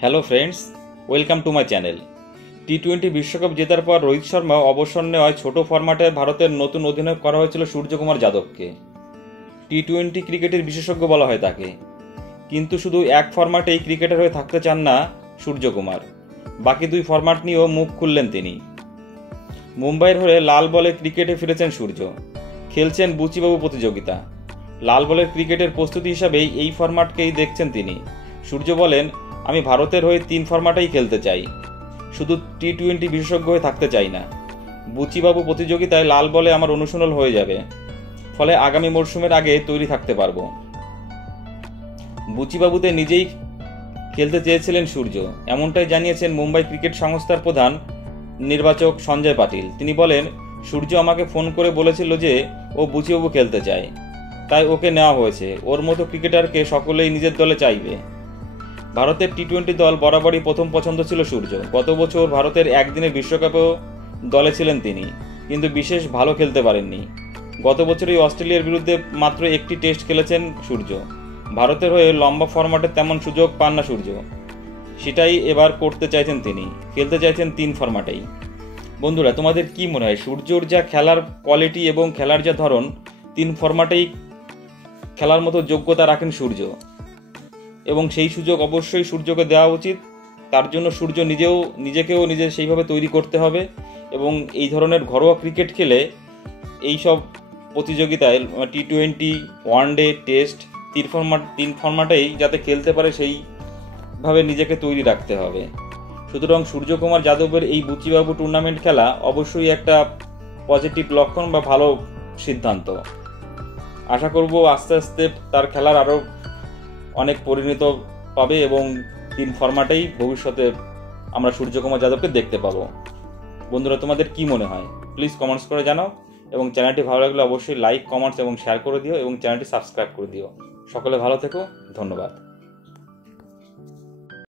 Hello friends, welcome to my channel. টি-20 বিশ্বকাপ জেতার পর রোহিত শর্মা অবসর নেওয়ায় ছোট ফরম্যাটে ভারতের নতুন অধিনায়ক করা হয়েছিল সূর্যকুমার যাদবকে। টি-20 ক্রিকেটের বিশেষজ্ঞ বলা হয় তাকে, কিন্তু শুধু এক ফরম্যাটেই ক্রিকেটার হয়ে থাকতে চান না সূর্যকুমার। বাকি দুই ফরম্যাট নিয়েও মুখ খুললেন তিনি। মুম্বাইয়ের হয়ে লাল বলে ক্রিকেটে ফিরেছেন সূর্য, খেলছেন বুচিবাবু প্রতিযোগিতা। লাল বলের ক্রিকেটের প্রস্তুতি হিসাবেই এই ফরম্যাটকেই দেখছেন তিনি। সূর্য বলেন, আমি ভারতের হয়ে 3 ফরম্যাটেই খেলতে চাই, শুধু টি-20 বিশেষজ্ঞ হয়ে থাকতে চাই না। বুচিবাবু প্রতিযোগিতায় লাল বলে আমার অনুশীলন হয়ে যাবে, ফলে আগামী মরশুমের আগে তৈরি থাকতে পারবো। বুচিবাবুতে নিজেই খেলতে চেয়েছিলেন সূর্য, এমনটাই জানিয়েছেন মুম্বাই ক্রিকেট সংস্থার প্রধান নির্বাচক সঞ্জয় পাটিল। তিনি বলেন, সূর্য আমাকে ফোন করে বলেছিল যে ও বুচিবাবু খেলতে চায়, তাই ওকে নেওয়া হয়েছে। ওর মতো ক্রিকেটারকে সকলেই নিজের দলে চাইবে। ভারতের টি-20 দল বরাবরই প্রথম পছন্দ ছিল সূর্য। গত বছর ভারতের একদিনের বিশ্বকাপেও দলে ছিলেন তিনি, কিন্তু বিশেষ ভালো খেলতে পারেননি। গত বছরই অস্ট্রেলিয়ার বিরুদ্ধে মাত্র একটি টেস্ট খেলেছেন সূর্য। ভারতের হয়ে লম্বা ফরম্যাটে তেমন সুযোগ পান না সূর্য, সেটাই এবার করতে চাইছেন তিনি। খেলতে চাইছেন 3 ফরম্যাটেই। বন্ধুরা, তোমাদের কি মনে হয়, সূর্যর যা খেলার কোয়ালিটি এবং খেলার যা ধরন, 3 ফরম্যাটেই খেলার মতো যোগ্যতা রাখেন সূর্য, এবং সেই সুযোগ অবশ্যই সূর্যকে দেওয়া উচিত। তার জন্য সূর্য নিজেকেও সেইভাবে তৈরি করতে হবে, এবং এই ধরনের ঘরোয়া ক্রিকেট খেলে এই সব প্রতিযোগিতায় টি-20, ওয়ানডে, টেস্ট 3 ফরম্যাটেই যাতে খেলতে পারে সেইভাবে নিজেকে তৈরি রাখতে হবে। সুতরাং সূর্যকুমার যাদবের এই বুচিবাবু টুর্নামেন্ট খেলা অবশ্যই একটা পজিটিভ লক্ষণ বা ভালো সিদ্ধান্ত। আশা করব আস্তে আস্তে তার খেলার আরও অনেক পরিণত পাবে, এবং 3 ফরম্যাটেই ভবিষ্যতে আমরা সূর্যকুমার যাদবকে দেখতে পাবো। বন্ধুরা, তোমাদের কি মনে হয় প্লিজ কমেন্টস করে জানাও, এবং চ্যানেলটি ভালো লাগলে অবশ্যই লাইক, কমেন্টস এবং শেয়ার করে দিও, এবং চ্যানেলটি সাবস্ক্রাইব করে দিও। সকলে ভালো থেকো, ধন্যবাদ।